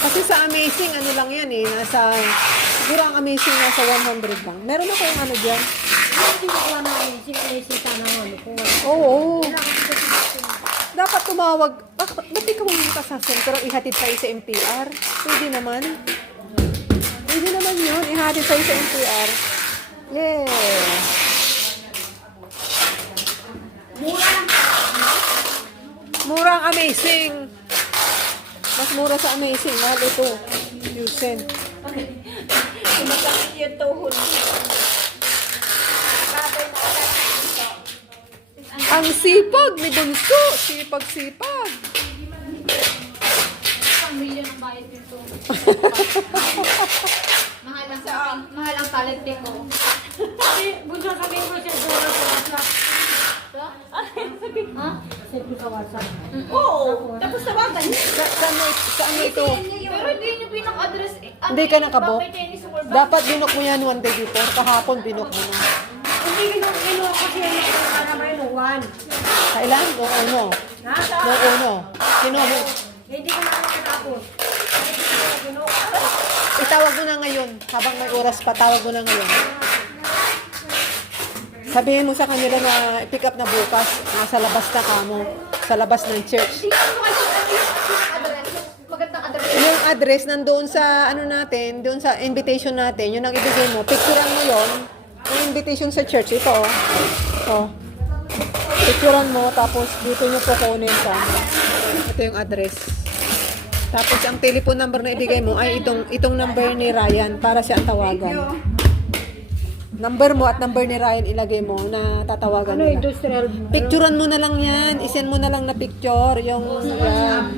Kasi sa Amazing, ano lang yan eh. Siguro ang Amazing nasa 100 lang. Meron ako yung ano dyan. Hindi ko kuha na Amazing sana ano. Oo. Dapat tumawag. Ba't ikaw pumunta sa sentro? Ihatid tayo sa MTR? Pwede naman. Pwede naman yun. Ihatid tayo sa MTR. Yeah. Mura ang Amazing. Mas mura sa Amazing. Mahal ito. Yusen. Masakit yung tuhod. Ang sipag ni Bunso. Sipag-sipag. Ang milyon ang bayad nito. Mahal ang talent ko. Bunso sabihin ko siya doon sa WhatsApp. Ha? Send ko sa WhatsApp. Oo. Tapos tawagan niya. Saan ito? Pero hindi niyo pinang-address eh. Hindi ka nakabook. Dapat binok mo yan one day before. Kahapon binok mo na. Hindi kinuha kasi yung para may luwan. Kailan? Noong uno. Noong uno. Sino mo? Hindi ko nakakatapos. Itawag mo na ngayon. Habang may oras pa, tawag mo na ngayon. Sabihin mo sa kanila na pick up na bukas. Nasa labas na kamo. Sa labas ng church. Magandang address. Yung address nandoon sa ano natin, doon sa invitation natin, yun ang ibigay mo. Picturean mo yon. Yung invitation sa church, ito oh. Oh. Picturean mo, tapos dito nyo po kunin sa ito yung address. Tapos ang telephone number na ibigay mo ay itong number ni Ryan para siya ang tawagan. Number mo at number ni Ryan ilagay mo na tatawagan Ano nila. industrial? Picturean mo na lang yan. Isend mo na lang na picture. Yung WhatsApp.